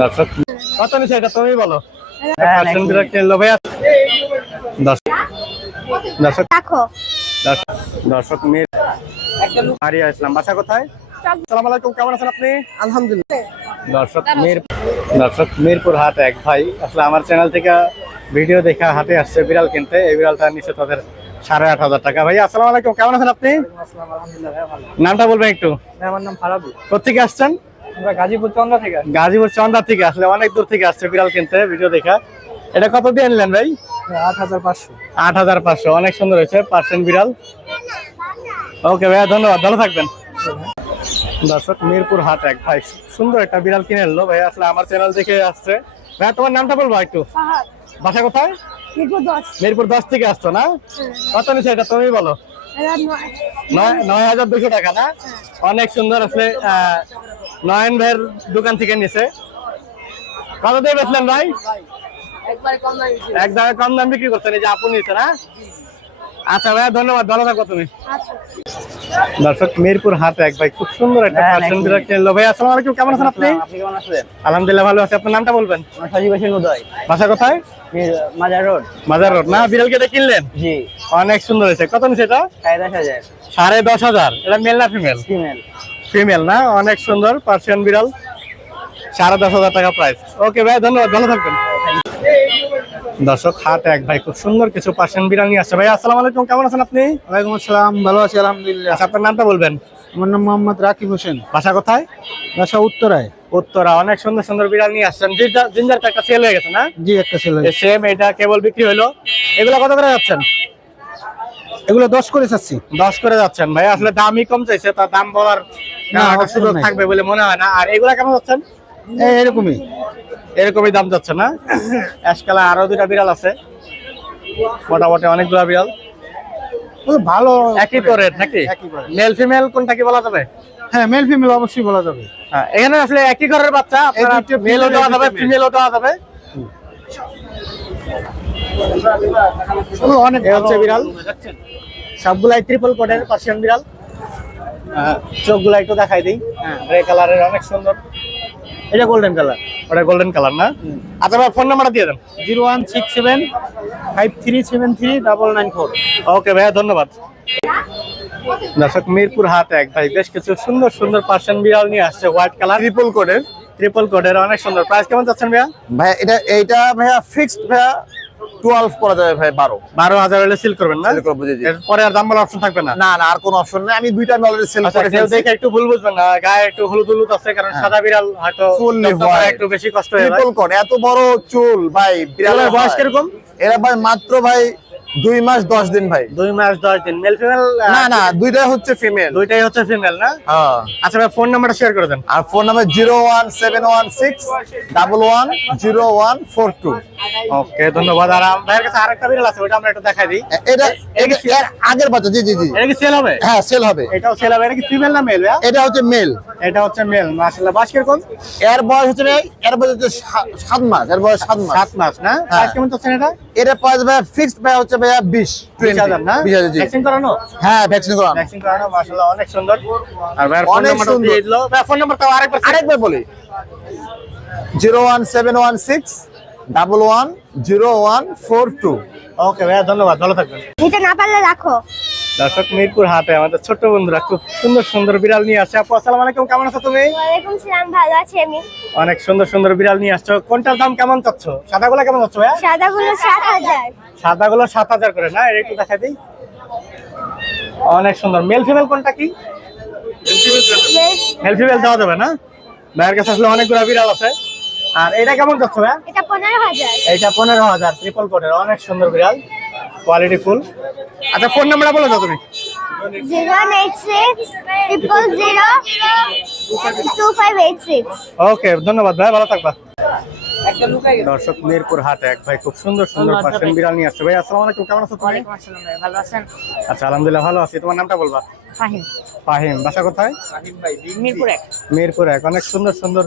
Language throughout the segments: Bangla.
দর্শক কত নিছে এটা তুমি বলো। হ্যাঁ, পার্সেন্ট নাকি। বিরাট কিনলো ভাইয়া দর্শক দর্শক রাখো। দর্শক দর্শক মেয়ের মারিয়া ইসলাম বাসা কোথায়? আসসালামু আলাইকুম কেমন আছেন আপনি? আলহামদুলিল্লাহ। দর্শক মের দর্শক মিরপুর হাট এক ভাই। আসলে আমার চ্যানেল থেকে ভিডিও দেখা হাতে আসছে বিড়াল কিনতে। এই বিড়ালটা নিচে তাদের সাড়ে আট হাজার টাকা। ভাই আসসালামু আলাইকুম কেমন আছেন আপনি? নামটা বলবেন একটু। আমার নাম ফারাবি। কোথেকে আসছেন? গাজীপুর চন্দ্রা থেকে গাজীপুর চন্দা থেকে আসলে অনেক দূর থেকে আসছে বিড়াল কিনতে ভিডিও দেখা। এটা কত দিয়ে আনলেন ভাই? আট হাজার পাঁচশো। আট হাজার পাঁচশো অনেক সুন্দর হয়েছে পার্সেন্ট বিড়াল। ওকে ভাইয়া ধন্যবাদ ভালো থাকবেন। দর্শক মিরপুর হাট এক। ভাই সুন্দর একটা বিড়াল কিনে এলো ভাই আসলে আমার চ্যানেল দেখে আসছে। ভাইয়া তোমার নামটা বলব একটু? বাসা কোথায়? মিরপুর দশ। থেকে আসছো না? কত নিচ্ছে এটা তুমি বলো? নয়। হাজার দুশো টাকা না? অনেক সুন্দর আসলে আহ, নয়ন ভাইয়ের দোকান থেকে নিছে। কত দিয়ে বেচলেন ভাই? এক দামে কম দাম বিক্রি করছেন এই যে আপু না আচ্ছা ভাইয়া ধন্যবাদ ভালো থাকো তুমি। আচ্ছা। দর্শক মিরপুর হাট এক ভাই খুব সুন্দর একটা হ্যাঁ, নাকি। ভাই আসসালামু আলাইকুম কেমন আছেন আপনি? আপনি কেমন আছেন? আলহামদুলিল্লাহ ভালো আছি আপনার নামটা বলবেন? আমার সজীব হোসেন উদয়। বাসা কোথায়? মাজার রোড। বাজার রোড না? বিড়াল কেটে কিনলেন? জি। অনেক সুন্দর হয়েছে। কত নিচ্ছে এটা? সাড়ে দশ হাজার। সাড়ে দশ হাজার। এটা মেল না ফিমেল? ফিমেল। ফিমেল না অনেক সুন্দর পার্সিয়ান বিড়াল সাড়ে দশ হাজার টাকা প্রাইস ওকে ভাই ধন্যবাদ ভালো থাকবেন। দর্শক হাট এক ভাই খুব সুন্দর কিছু পার্সিয়ান বিড়াল নিয়ে আসছে। ভাই আসসালামু আলাইকুম কেমন আছেন আপনি? ওয়ালাইকুম আসসালাম ভালো আছি আলহামদুলিল্লাহ। আচ্ছা আপনার নামটা বলবেন? আমার নাম মোহাম্মদ রাকিব হোসেন। বাসা কোথায়? বাসা উত্তরায়। উত্তরা অনেক সুন্দর সুন্দর বিড়াল নিয়ে আসছেন। জিঞ্জার জিঞ্জার একটা সেল হয়ে গেছে না? জি একটা ছেলে সেম এটা কেবল বিক্রি হলো। এগুলো কত করে যাচ্ছেন? এগুলো দশ করে চাচ্ছি। দশ করে যাচ্ছেন। ভাই আসলে দামই কম চাইছে তার দাম বলার সুযোগ থাকবে বলে মনে হয় না। আর এগুলা কেমন যাচ্ছেন? এরকমই। এরকমই দাম যাচ্ছে না? আজকাল আরও দুটা বিড়াল আছে। মোটামুটি অনেকগুলা বিড়াল। ভালো একই তো রেট নাকি। মেল ফিমেল কোনটা কি বলা যাবে? হ্যাঁ মেল ফিমেল অবশ্যই বলা যাবে। হ্যাঁ, এখানে আসলে একই ঘরের বাচ্চা আপনারা মেলও দেওয়া যাবে ফিমেলও দেওয়া যাবে। অনেক হচ্ছে বিড়াল। সবগুলাই ট্রিপল কোটের পার্সিয়ান বিড়াল। আহ, চোখগুলা একটু দেখাই দিই। গ্রে কালারের অনেক সুন্দর। এটা গোল্ডেন কালার ওটা গোল্ডেন কালার না? আচ্ছা ভাই ফোন নাম্বারটা দিয়ে দেন। Zero one six seven five three seven three double nine four. Okay ভাইয়া ধন্যবাদ। দর্শক মিরপুর হাট এক ভাই বেশ কিছু সুন্দর সুন্দর পার্সিয়ান বিড়াল নিয়ে আসছে হোয়াইট কালার ট্রিপল কোডের ট্রিপল কোডের অনেক সুন্দর। প্রাইস কেমন যাচ্ছেন ভাইয়া? ভাই এটা এইটা ভাইয়া ফিক্সড ভাইয়া। টুয়েলভ করা যাবে ভাই বারো। বারো হাজার হলে সিল করবেন না? সেল করব জি। পরে আর দাম বলার অপশন থাকবে না? না না আর কোনো অপশন নেই। আমি দুইটা আমি অলরেডি সেল করে ফেলছি দেখে একটু ভুল বুঝবেন না। গায়ে একটু হলুদ হলুদ আছে কারণ সাদা বিড়াল হয়তো ফুললি হয় একটু বেশি কষ্ট হয় ট্রিপল কোন এত বড় চুল ভাই বিড়ালের বয়স কীরকম? এরা ভাই মাত্র ভাই দুই মাস দশ দিন ভাই। দুই মাস দশ দিন। মেল ফিমেল না না দুইটাই হচ্ছে ফিমেল দুইটাই হচ্ছে ফিমেল না? হ্যাঁ। আচ্ছা ভাই ফোন নাম্বারটা শেয়ার করে দেন। আর phone number zero one seven one six double one zero one four two. Okay ধন্যবাদ। আর ভাইয়ের কাছে আরেকটা বিড়াল আছে ওটা আমরা একটু দেখাই দিই। এটা এটা আগের বাচ্চা জি জি জি। এটা কি সেল হবে? হ্যাঁ সেল হবে। এটাও সেল হবে। এটা কি ফিমেল না মেল এটা হচ্ছে মেল এটা হচ্ছে মেল মাশাআল্লাহ। বয়স কীরকম? এর বয়স হচ্ছে ভাই এর বয়স হচ্ছে সাত মাস। এর বয়স সাত মাস। সাত মাস না? হ্যাঁ। আর কেমন চাচ্ছেন এটা? এটা প্রাইস ভাই ফিক্সড ভাই হচ্ছে ভাইয়া বিশ বিশ হাজার না? বিশ হাজার ভ্যাকসিন করানো? হ্যাঁ ভ্যাকসিন করানো। ভ্যাকসিন করানো মাশাআল্লাহ অনেক সুন্দর। আর ভাইয়ের ফোন নাম্বারটা দিয়ে দিলো। ভাই ফোন নাম্বারটা আরেকবার আরেকবার বলি। Zero one seven one six double one zero one four two. Okay ভাইয়া ধন্যবাদ ভালো থাকবেন। নিতে না পারলে রাখো। দর্শক মিরপুর হাটে আমাদের ছোট্ট বন্ধুরা খুব সুন্দর সুন্দর বিড়াল নিয়ে আসছে। আপু আসসালামু আলাইকুম কেমন আছো তুমি? ওয়ালাইকুম সালাম ভালো আছি আমি। অনেক সুন্দর সুন্দর বিড়াল নিয়ে আসছো। কোনটার দাম কেমন চাচ্ছ? সাদাগুলো কেমন চাচ্ছ ভাইয়া? সাদাগুলো সাত হাজার। সাদাগুলো সাত হাজার করে না? এটা একটু দেখা দিই। অনেক সুন্দর। মেল ফিমেল কোনটা কি? মেল ফিমেল দেওয়া যাবে না? ভাইয়ের কাছে আসলে অনেকগুলো বিড়াল আছে। আর এটা কেমন যাচ্ছে ভাইয়া এটা পনেরো হাজার। এইটা পনেরো হাজার ট্রিপল কোটের অনেক সুন্দর বিড়াল কোয়ালিটি ফুল আচ্ছা ফোন নাম্বারটা বলে দাও তুমি। ওকে ধন্যবাদ ভাই ভালো থাকবা। দর্শক মিরপুর হাটে এক। ভাই খুব সুন্দর সুন্দর পার্সেন্ট বিড়াল নিয়ে আসছে। ভাই আসসালামু আলাইকুম কেমন আছো তুমি? ভালো আছেন? আচ্ছা আলহামদুলিল্লাহ ভালো আছি। তোমার নামটা বলবা? ফাহিম। ফাহিম বাসা কোথায়? মিরপুর এক। মিরপুর এক। অনেক সুন্দর সুন্দর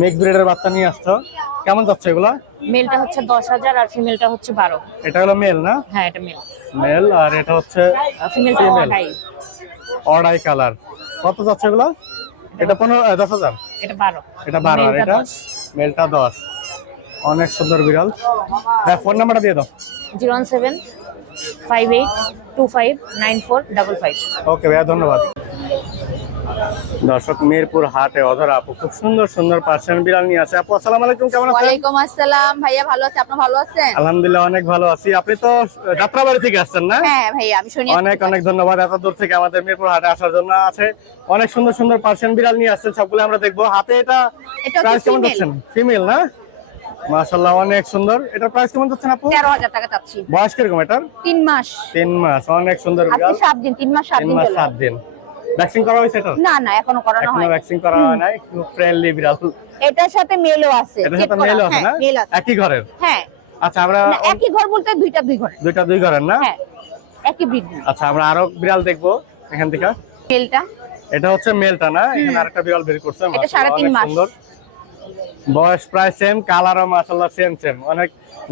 মেঘ ব্রিডের বাচ্চা নিয়ে আসছো। কেমন যাচ্ছে এগুলা? মেলটা হচ্ছে দশ হাজার আর ফিমেলটা হচ্ছে বারো। এটা হলো মেল না? হ্যাঁ এটা মেল মেল আর এটা হচ্ছে ফিমেলটা। অড়াই। কালার কত যাচ্ছে এগুলা? এটা পনেরো দশ হাজার? এটা বারো। এটা বারো আর এটা? মেলটা দশ। অনেক সুন্দর বিড়াল। হ্যাঁ ফোন নাম্বারটা দিয়ে দাও। Zero one seven five eight two five nine four double five. Okay ভাইয়া ধন্যবাদ। দর্শক মিরপুর হাটে অধরা আপু খুব সুন্দর সুন্দর পার্সিয়ান বিড়াল নিয়ে আছে আপু আসসালামু আলাইকুম কেমন আছেন? ওয়ালাইকুম আসসালাম। ভাইয়া ভালো আছে? আপনি ভালো আছেন? আলহামদুলিল্লাহ অনেক ভালো আছি। আপনি তো যাত্রাবাড়ি থেকে আসছেন না? হ্যাঁ ভাইয়া আমি শুনি অনেক অনেক ধন্যবাদ। এত দূর থেকে আমাদের মিরপুর হাটে আসার জন্য আছে। অনেক সুন্দর সুন্দর পার্সিয়ান বিড়াল নিয়ে আসছেন সবগুলো আমরা দেখব। হাতে এটা এটা প্রাইস কেমন। যাচ্ছেন? ফিমেল না? মাশাআল্লাহ অনেক সুন্দর। এটার প্রাইস কেমন যাচ্ছেন আপু? তেরো হাজার টাকা চাচ্ছি। বয়স কীরকম এটার? তিন মাস। তিন মাস অনেক সুন্দর বিড়াল। সাত দিন তিন মাস সাত তিন দিন মাস চলে। সাত দিন। ভ্যাকসিন করা হয়েছে এটার না না এখনও করানো এখনও ভ্যাকসিন করা হয় নাই। খুব ফ্রেন্ডলি বিড়াল। এটার সাথে মেলও আছে এটার সাথে করা। মেল আছে হ্যাঁ, না? একই ঘরের? হ্যাঁ। আচ্ছা আমরা একই ঘর বলতে দুইটা দুই ঘর দুইটা দুই ঘরের না? হ্যাঁ একই আচ্ছা আমরা আরও বিড়াল দেখব এখান থেকে। মেলটা এটা হচ্ছে মেলটা না? এখানে আরেকটা বিড়াল বের করছে সাড়ে তিন মাস। সুন্দর। বয়স প্রায় সেম কালারও মাশাআল্লাহ সেম সেম অনেক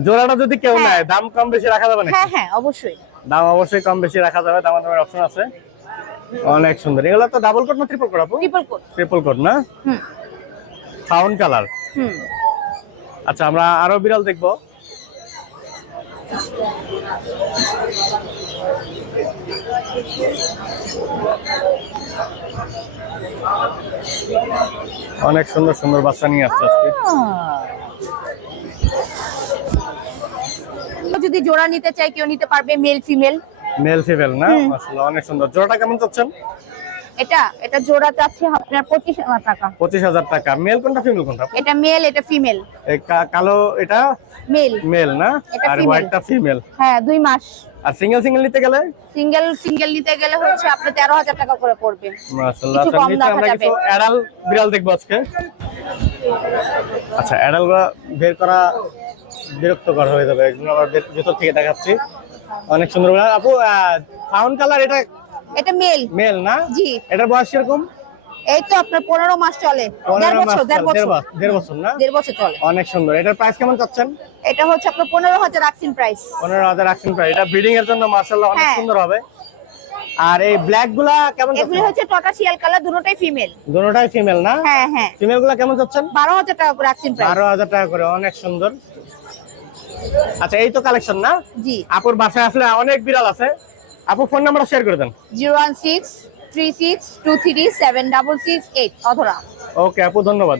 জোড়াটা যদি কেউ হ্যাঁ। নেয় দাম কম বেশি রাখা যাবে না হ্যাঁ হ্যাঁ অবশ্যই। দাম অবশ্যই কম বেশি রাখা যাবে অপশন আছে। অনেক সুন্দর। এগুলো তো ডাবল কোট না ট্রিপল কোট আপু? ট্রিপল কোট ট্রিপল কোট না? হুম। সাউন্ড কালার হুম। আচ্ছা আমরা আরও বিড়াল দেখব। অনেক সুন্দর সুন্দর বাচ্চা নিয়ে আসছে আজকে। যদি জোড়া নিতে চাই কেউ নিতে পারবে মেল ফিমেল মেল ফিমেল না? মাশাআল্লাহ অনেক সুন্দর। জোড়াটা কেমন চাচ্ছেন? এটা এটা জোড়া চাচ্ছে আপনার পঁচিশ হাজার টাকা। পঁচিশ হাজার টাকা। মেল কোনটা ফিমেল কোনটা? এটা মেল এটা ফিমেল। কালো এটা? মেল। মেল না? আর হোয়াইটটা ফিমেল। হ্যাঁ দুই মাস। আর সিঙ্গেল সিঙ্গেল নিতে গেলে? সিঙ্গেল সিঙ্গেল নিতে গেলে হচ্ছে আপনার তেরো হাজার টাকা করে পড়বে। মাশাআল্লাহ। আচ্ছা নিচে আমরা। কিছু অ্যাডাল বিড়াল দেখব আজকে। আচ্ছা অ্যাডাল বের করা বিরক্তকর হয়ে যাবে। একদম আবার ভেতর থেকে দেখাচ্ছি। অনেক সুন্দর আপু সাউন্ড কালার এটা এটা মেল মেল না? জি। এটার বয়স কীরকম? এই তো আপনার পনেরো মাস চলে। দেড় বছর দেড় বছর। না? দেড় বছর চলে। অনেক সুন্দর। এটার প্রাইস কেমন চাচ্ছেন? এটা হচ্ছে আপনার পনেরো হাজার রাখছেন প্রাইস পনেরো হাজার রাখছেন প্রাইস এটা ব্রিডিং এর জন্য মার্শাল্লাহ অনেক হ্যাঁ। সুন্দর হবে। আর এই ব্ল্যাকগুলা কেমন এগুলি হচ্ছে টটা শিয়াল কালার দুটোটাই ফিমেল দুটোটাই ফিমেল না? হ্যাঁ হ্যাঁ। ফিমেলগুলা কেমন চাচ্ছেন? বারো হাজার টাকা করে রাখছেন প্রাইস বারো হাজার টাকা করে অনেক সুন্দর। আচ্ছা এই তো কালেকশন না? জি। আপুর বাসায় আসলে অনেক বিড়াল আছে। আপু ফোন নাম্বারটা শেয়ার করে দেন। Zero one six three six two three seven double six eight অধরা। ওকে আপু ধন্যবাদ।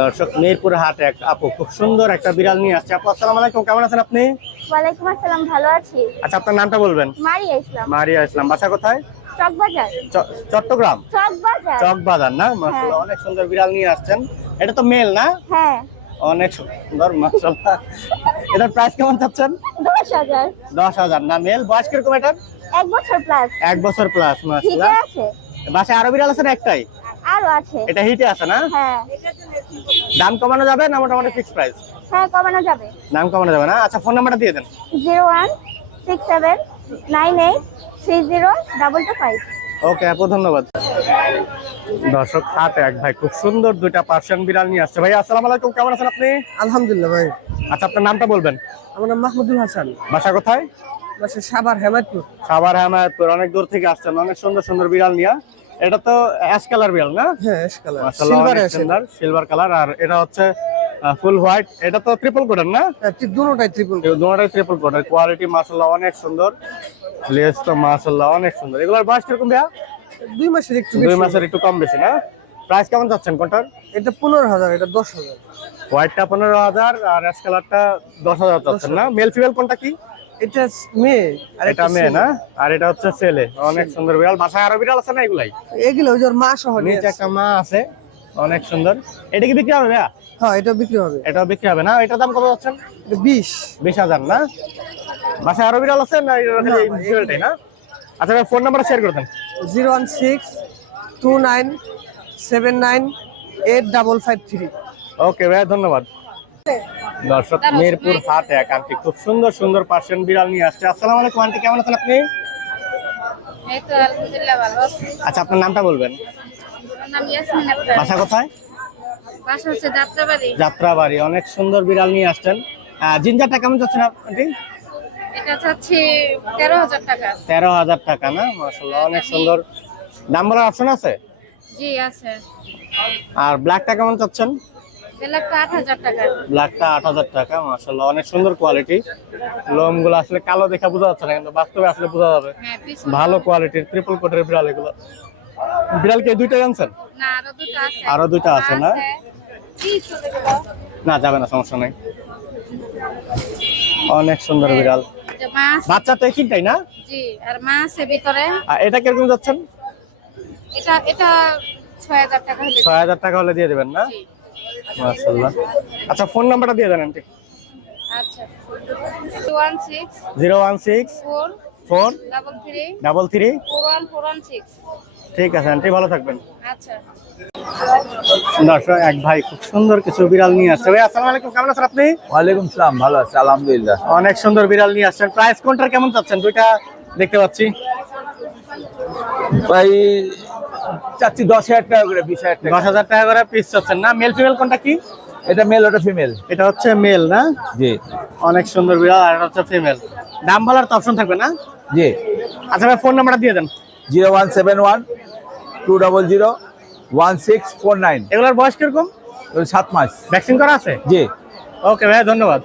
দর্শক মিরপুর হাট এক আপু খুব সুন্দর একটা বিড়াল নিয়ে আসছে। আপু আসসালামু আলাইকুম কেমন আছেন আপনি? ওয়ালাইকুম আসসালাম ভালো আছি। আচ্ছা আপনার নামটা বলবেন? মারিয়া ইসলাম। মারিয়া ইসলাম বাসা কোথায়? চকবাজার। চট্টগ্রাম? চকবাজার। চকবাজার না? মাশাআল্লাহ অনেক সুন্দর বিড়াল নিয়ে আসছেন। এটা তো মেল না? হ্যাঁ। অনেক সুন্দর মাশাআল্লাহ। এটার প্রাইস কেমন চাচ্ছেন? 10000 10000 না মেল বয়স কীরকম এটার? এক বছর প্লাস এক বছর প্লাস মাশাআল্লাহ। আছে? বাসে আরও বিড়াল আছে না একটাই? আরও আছে। এটা হিটে আছে না? হ্যাঁ। দাম কমানো যাবে না মোটামুটি ফিক্স প্রাইস হ্যাঁ কমানো যাবে। দাম কমানো যাবে না? আচ্ছা ফোন নাম্বারটা দিয়ে দেন। 01 67 98 30 double 5 ওকে আপু ধন্যবাদ। দর্শক হাট এক ভাই খুব সুন্দর দুইটা পার্সিয়ান বিড়াল নিয়ে আসছে। ভাই আসসালামু আলাইকুম কেমন আছেন আপনি? আলহামদুলিল্লাহ ভাই। আচ্ছা আপনার নামটা বলবেন? আমার নাম মাহমুদুল হাসান। বাসা কোথায়? বাসা সাভার হেমায়তপুর। সাভার হামায়তপুর অনেক দূর থেকে আসছেন অনেক সুন্দর সুন্দর বিড়াল নিয়ে। এটা তো অ্যাশ কালার বিড়াল না? হ্যাঁ এস কালার। মাশাআল্লাহ সিলভার সুন্দর সিলভার কালার আর এটা হচ্ছে ফুল হোয়াইট এটা তো ট্রিপল কোডের না? দুটোটাই ট্রিপল দুটোটাই ট্রিপল কোডের কোয়ালিটি মাশাআল্লাহ অনেক সুন্দর। লেস তো মাশাআল্লাহ অনেক সুন্দর। এগুলোর বয়স কীরকম ভাইয়া? দুই মাসের একটু দুই মাসের একটু কম বেশি না? প্রাইস কেমন যাচ্ছেন কোনটার? এটা পনেরো হাজার এটা দশ হাজার। হোয়াইটটা পনেরো হাজার আর অ্যাশ কালারটা দশ হাজার যাচ্ছেন না? মেল ফিমেল কোনটা কি? এটা মেয়ে আর এটা মেয়ে না? আর এটা হচ্ছে ছেলে। অনেক সুন্দর বিড়াল। বাসায় আরও বিড়াল আছে না এগুলাই? এগুলো ওই যে মা সহ নিচে একটা মা আছে অনেক সুন্দর। এটা কি বিক্রি হবে ভাইয়া? হ্যাঁ এটা বিক্রি হবে। এটাও বিক্রি হবে না? এটার দাম কত যাচ্ছেন? বিশ। বিশ হাজার না? বাসায় আরও বিড়াল আছে না বিড়ালটাই আচ্ছা ফোন নাম্বার শেয়ার করে দেন। Zero one six two nine seven nine eight double five three. Okay ভাইয়া ধন্যবাদ। দর্শক মিরপুর হাট এক আন্টি খুব সুন্দর সুন্দর পার্সিয়ান বিড়াল নিয়ে আসছে। আসসালামু আলাইকুম আন্টি কেমন আছেন আপনি? এই তো আলহামদুলিল্লাহ ভালো আছি। আচ্ছা আপনার নামটা বলবেন? বাসা কোথায়? যাত্রাবাড়ি। যাত্রাবাড়ি অনেক সুন্দর বিড়াল নিয়ে আসছেন। জিঞ্জারটা কেমন যাচ্ছেন আন্টি? এটা চাচ্ছি তেরো হাজার টাকা। তেরো হাজার টাকা না? মাসাল্লাহ অনেক সুন্দর। দাম বলার অপশন আছে? জি আছে। আর ব্ল্যাকটা কেমন চাচ্ছেন? ব্ল্যাকটা আট হাজার টাকা। ব্ল্যাকটা আট হাজার টাকা মাসাল্লাহ অনেক সুন্দর কোয়ালিটি লোমগুলো আসলে কালো দেখা বোঝা যাচ্ছে না কিন্তু বাস্তবে আসলে বোঝা যাবে। হ্যাঁ ভালো কোয়ালিটির ট্রিপল কোটের বিড়াল এগুলো। বিড়াল কি দুইটাই আনছেন? না আরও দুটো আছে। আরও দুটো আছে না? না যাবে না সমস্যা নাই। অনেক সুন্দর বিড়াল। যে মা আছে বাচ্চা তো তাই না? জি আর মা আছে ভিতরে আর এটা কীরকম যাচ্ছেন? এটা এটা ছয় হাজার টাকা হলে ছয় হাজার টাকা হলে দিয়ে দেবেন না? জি। মাসাল্লাহ আচ্ছা ফোন নাম্বারটা দিয়ে দেন আন্টি। আচ্ছা one six zero one six four double three ঠিক আছে আন্টি ভালো থাকবেন। আচ্ছা। দর্শক এক ভাই খুব সুন্দর কিছু বিড়াল নিয়ে আসছে। ভাই আসসালামু আলাইকুম কেমন আছেন আপনি? ওয়ালাইকুম সালাম ভালো আছে আলহামদুলিল্লাহ। অনেক সুন্দর বিড়াল নিয়ে আসছেন। প্রাইস কোনটার কেমন চাচ্ছেন? দুইটা দেখতে পাচ্ছি। ভাই চাচ্ছি দশ হাজার টাকা করে বিশ হাজার টাকা। দশ হাজার টাকা করে পিস চাচ্ছেন। না মেল ফিমেল কোনটা কি? এটা মেল ওটা ফিমেল এটা হচ্ছে মেল না? জি। অনেক সুন্দর বিড়াল আর এটা হচ্ছে ফিমেল দাম বলার তো অপশন থাকবে না? জি। আচ্ছা ভাই ফোন নাম্বারটা দিয়ে দেন। Zero one seven one two double zero one six four nine. এগুলোর বয়স কীরকম? সাত মাস। ভ্যাকসিন করা আছে? জি। ওকে ভাই ধন্যবাদ।